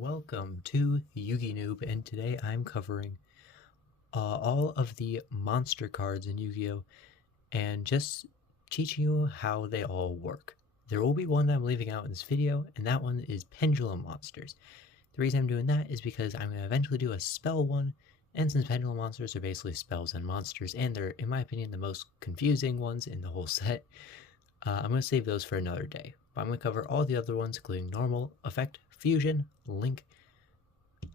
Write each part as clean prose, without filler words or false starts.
Welcome to Yu-gi-noob, and today I'm covering all of the monster cards in Yu-Gi-Oh! And just teaching you how they all work. There will be one that I'm leaving out in this video, and that one is Pendulum Monsters. The reason I'm doing that is because I'm going to eventually do a spell one, and since Pendulum Monsters are basically spells and monsters, and they're, in my opinion, the most confusing ones in the whole set, I'm going to save those for another day. But I'm going to cover all the other ones, including Normal, Effect, Fusion, Link,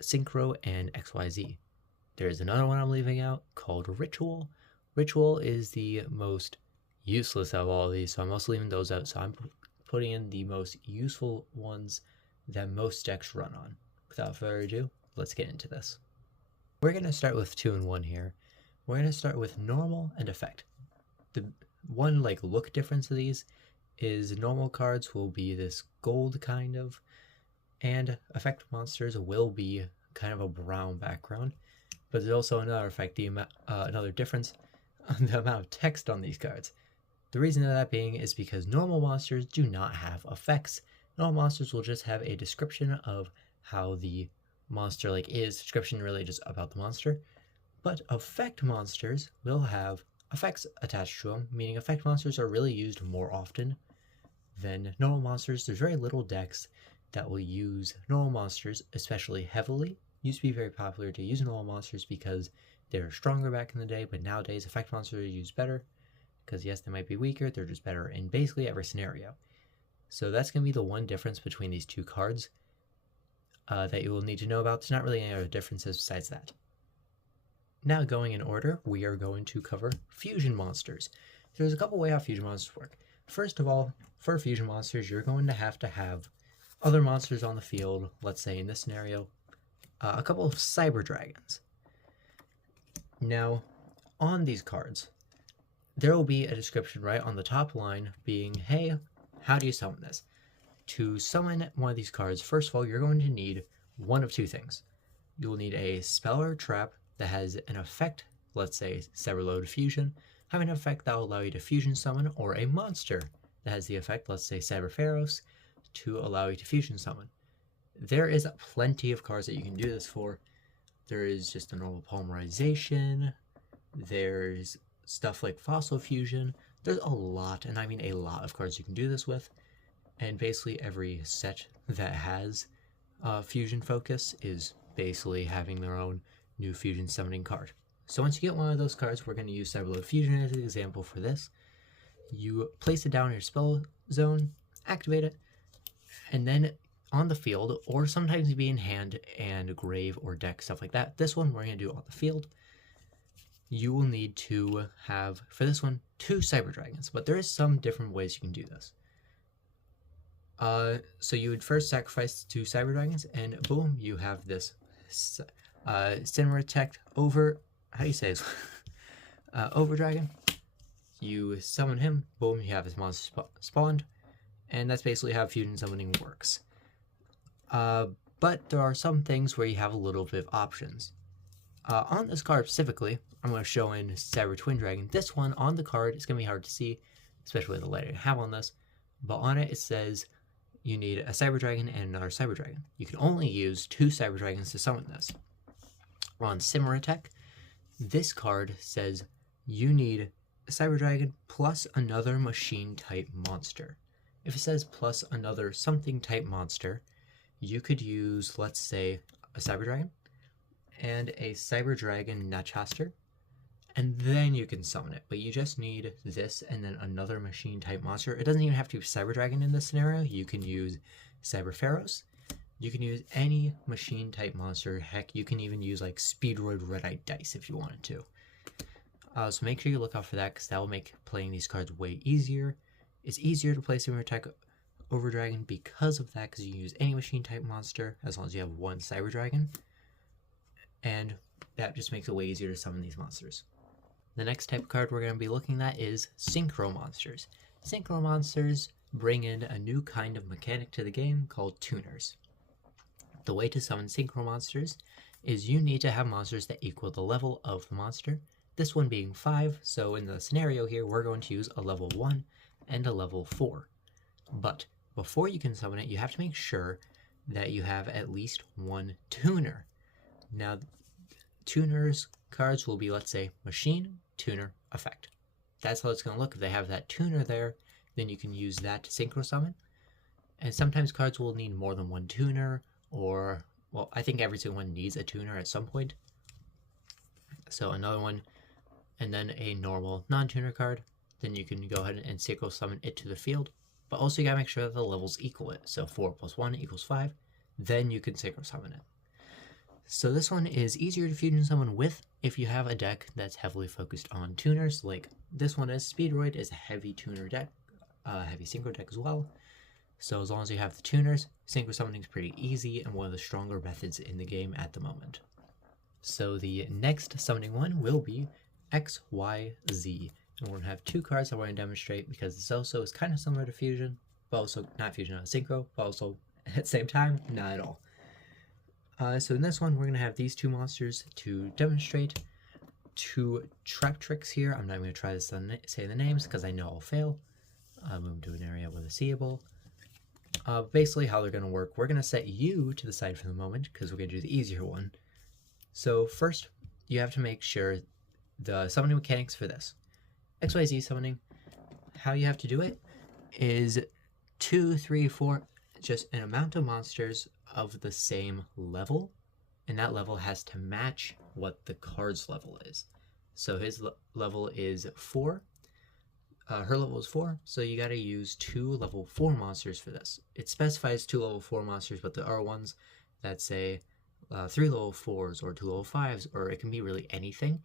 Synchro, and XYZ. There's another one I'm leaving out called Ritual. Ritual is the most useless of all of these, so I'm also leaving those out. So I'm putting in the most useful ones that most decks run on. Without further ado, let's get into this. We're going to start with 2 and 1 here. We're going to start with Normal and Effect. The one look difference of these is normal cards will be this gold kind of, and effect monsters will be kind of a brown background. But there's also another effect, another difference on the amount of text on these cards. The reason of that being is because normal monsters do not have effects. Normal monsters will just have a description of how the monster is, description really just about the monster. But effect monsters will have effects attached to them, meaning effect monsters are really used more often than normal monsters. There's very little decks that will use normal monsters especially heavily. Used to be very popular to use normal monsters because they were stronger back in the day, but nowadays effect monsters are used better because yes, they might be weaker, they're just better in basically every scenario. So that's going to be the one difference between these two cards that you will need to know about. There's not really any other differences besides that. Now, going in order, we are going to cover fusion monsters. There's a couple ways how fusion monsters work. First of all, for fusion monsters, you're going to have other monsters on the field. Let's say in this scenario, a couple of cyber dragons. Now, on these cards, there will be a description right on the top line being, hey, how do you summon this? To summon one of these cards, first of all, you're going to need one of two things. You'll need a spell or trap that has an effect, let's say Cyberload Fusion, having an effect that will allow you to fusion summon, or a monster that has the effect, let's say Cyber Pharaohs, to allow you to fusion summon. There is plenty of cards that you can do this for. There is just a normal polymerization, there's stuff like Fossil Fusion, there's a lot, and I mean a lot of cards you can do this with, and basically every set that has fusion focus is basically having their own new fusion summoning card. So once you get one of those cards, we're going to use Cyberload Fusion as an example for this. You place it down in your spell zone, activate it, and then on the field, or sometimes be in hand and grave or deck, stuff like that. This one we're going to do on the field. You will need to have, for this one, 2 Cyber Dragons, but there is some different ways you can do this. So you would first sacrifice 2 Cyber Dragons, and boom, you have this Cinematech how do you say this? Over Dragon. You summon him, boom, you have his monster spawned, and that's basically how fusion summoning works. But there are some things where you have a little bit of options. On this card specifically, I'm going to show in Cyber Twin Dragon. This one on the card is going to be hard to see, especially with the light I have on this, but on it says you need a Cyber Dragon and another Cyber Dragon. You can only use 2 Cyber Dragons to summon this. On Cinematech, this card says you need a Cyber Dragon plus another machine type monster. If it says plus another something type monster, you could use, let's say, a Cyber Dragon and a Cyber Dragon Natchaster, and then you can summon it. But you just need this and then another machine type monster. It doesn't even have to be Cyber Dragon in this scenario. You can use Cyber Pharaohs. You can use any machine type monster. Heck, you can even use Speedroid Red-Eye Dice if you wanted to. So make sure you look out for that, because that will make playing these cards way easier. It's easier to play Cinematech over Dragon because of that, because you can use any machine type monster as long as you have 1 Cyber Dragon. And that just makes it way easier to summon these monsters. The next type of card we're going to be looking at is Synchro Monsters. Synchro Monsters bring in a new kind of mechanic to the game called tuners. The way to summon Synchro Monsters is you need to have monsters that equal the level of the monster, this one being 5, so in the scenario here we're going to use a level 1 and a level 4. But before you can summon it, you have to make sure that you have at least one tuner. Now, tuners cards will be, let's say, machine, tuner, effect. That's how it's going to look. If they have that tuner there, then you can use that to synchro summon. And sometimes cards will need more than one tuner, or, well, I think every single one needs a tuner at some point. So another one, and then a normal non-tuner card. Then you can go ahead and synchro summon it to the field. But also you gotta make sure that the levels equal it. So 4 plus 1 equals 5. Then you can synchro summon it. So this one is easier to fusion summon with if you have a deck that's heavily focused on tuners. Like this one is. Speedroid is a heavy tuner deck, heavy synchro deck as well. So as long as you have the tuners, synchro summoning is pretty easy and one of the stronger methods in the game at the moment. So the next summoning one will be XYZ. And we're going to have two cards I want to demonstrate because this also is kind of similar to fusion, but also not fusion, synchro, but also at the same time, not at all. So in this one, we're going to have these two monsters to demonstrate. Two trap tricks here. I'm not going to try to say the names because I know I'll fail. Move to an area with a seeable. Basically how they're going to work, we're going to set you to the side for the moment because we're going to do the easier one. So first, you have to make sure the summoning mechanics for this. XYZ summoning, how you have to do it is 2, 3, 4, just an amount of monsters of the same level, and that level has to match what the card's level is. So his level is 4, her level is 4, so you gotta use 2 level 4 monsters for this. It specifies 2 level 4 monsters, but there are ones that say 3 level 4s or 2 level 5s, or it can be really anything.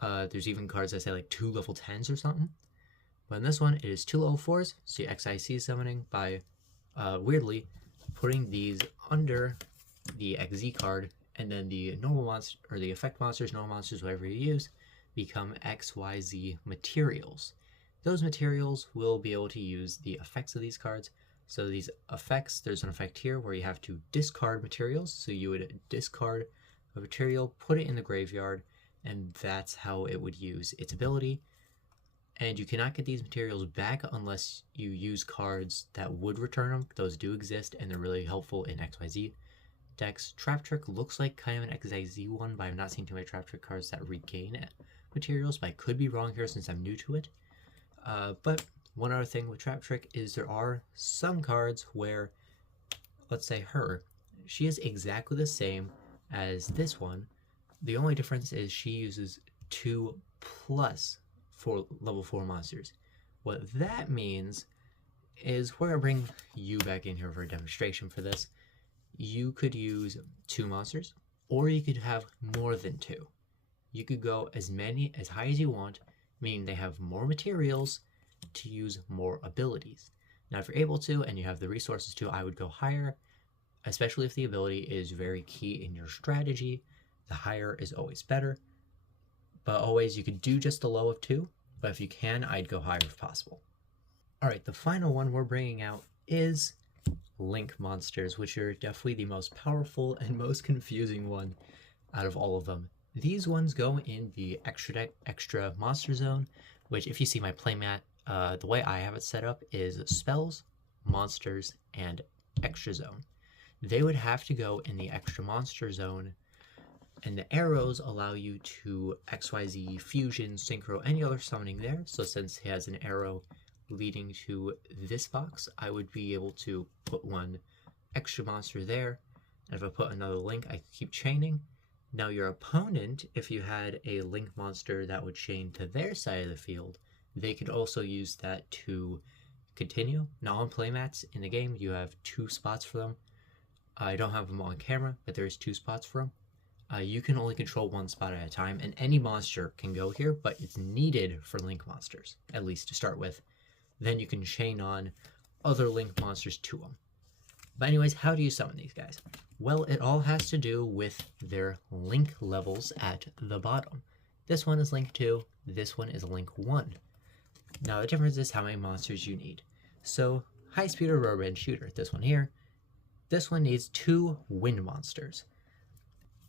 There's even cards that say like 2 level 10s or something. But in this one, it is 2 level 4s, so you XIC summoning by, weirdly, putting these under the XZ card, and then the normal monster, or the effect monsters, normal monsters, whatever you use, become XYZ materials. Those materials will be able to use the effects of these cards. So these effects, there's an effect here where you have to discard materials. So you would discard a material, put it in the graveyard, and that's how it would use its ability. And you cannot get these materials back unless you use cards that would return them. Those do exist, and they're really helpful in XYZ decks. Trap Trick looks like kind of an XYZ one, but I'm not seeing too many Trap Trick cards that regain materials, but I could be wrong here since I'm new to it. But one other thing with Trap Trick is there are some cards where, let's say she is exactly the same as this one. The only difference is she uses 2 plus 4 level 4 monsters. What that means is we're going to bring you back in here for a demonstration for this. You could use 2 monsters, or you could have more than 2. You could go as high as you want, meaning they have more materials to use more abilities. Now, if you're able to, and you have the resources to, I would go higher, especially if the ability is very key in your strategy. The higher is always better, but always you could do just a low of 2, but if you can, I'd go higher if possible. Alright, the final one we're bringing out is Link monsters, which are definitely the most powerful and most confusing one out of all of them. These ones go in the extra monster zone, which if you see my playmat, the way I have it set up is spells, monsters, and extra zone. They would have to go in the extra monster zone, and the arrows allow you to XYZ, fusion, synchro, any other summoning there. So since it has an arrow leading to this box, I would be able to put one extra monster there. And if I put another link, I keep chaining. Now your opponent, if you had a link monster that would chain to their side of the field, they could also use that to continue. Now on playmats in the game, you have 2 spots for them. I don't have them on camera, but there's 2 spots for them. You can only control 1 spot at a time, and any monster can go here, but it's needed for link monsters, at least to start with. Then you can chain on other link monsters to them. But anyways, how do you summon these guys? Well, it all has to do with their link levels at the bottom. This one is link 2, this one is link 1. Now the difference is how many monsters you need. So, high speed or rubber band shooter, this one here. This one needs 2 wind monsters.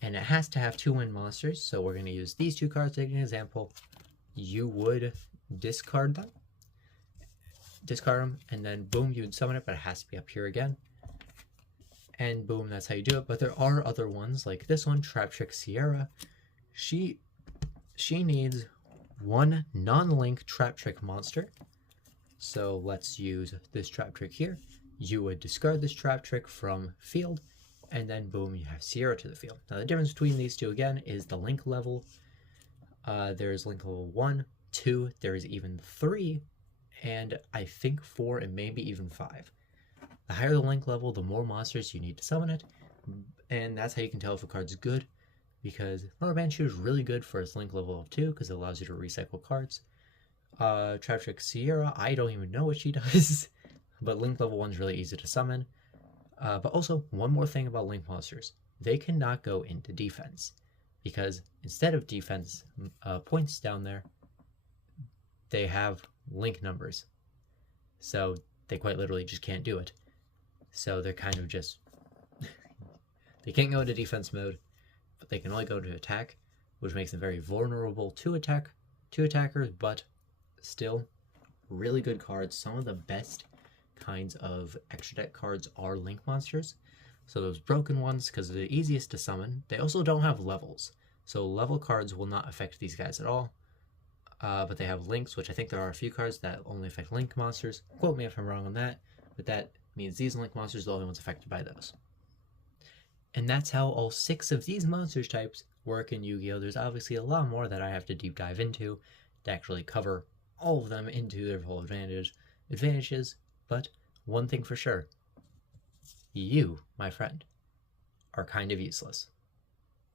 And it has to have 2 wind monsters, so we're going to use these 2 cards to take an example. You would discard them, and then boom, you would summon it, but it has to be up here again. and boom, that's how you do it. But there are other ones like this one, Trap Trick Sierra. She needs one non-link Trap Trick monster. So let's use this Trap Trick here. You would discard this Trap Trick from field, and then boom, you have Sierra to the field. Now the difference between these two again is the link level. There's link level 1, 2, there's even 3, and I think 4 and maybe even 5. The higher the link level, the more monsters you need to summon it, and that's how you can tell if a card's good, because Rubber Band Shoe is really good for its link level of 2 because it allows you to recycle cards. Trap Trick Sierra, I don't even know what she does, but link level 1 is really easy to summon. But also, one more thing about link monsters. They cannot go into defense, because instead of defense points down there, they have link numbers. So they quite literally just can't do it. So they're kind of just... they can't go into defense mode, but they can only go to attack, which makes them very vulnerable to attackers, but still really good cards. Some of the best kinds of extra deck cards are link monsters. So those broken ones, because they're the easiest to summon. They also don't have levels, so level cards will not affect these guys at all. But they have links, which I think there are a few cards that only affect link monsters. Quote me if I'm wrong on that, but that means these link monsters are the only ones affected by those. And that's how all 6 of these monsters types work in Yu-Gi-Oh! There's obviously a lot more that I have to deep dive into to actually cover all of them into their full advantages, but one thing for sure, you, my friend, are kind of useless.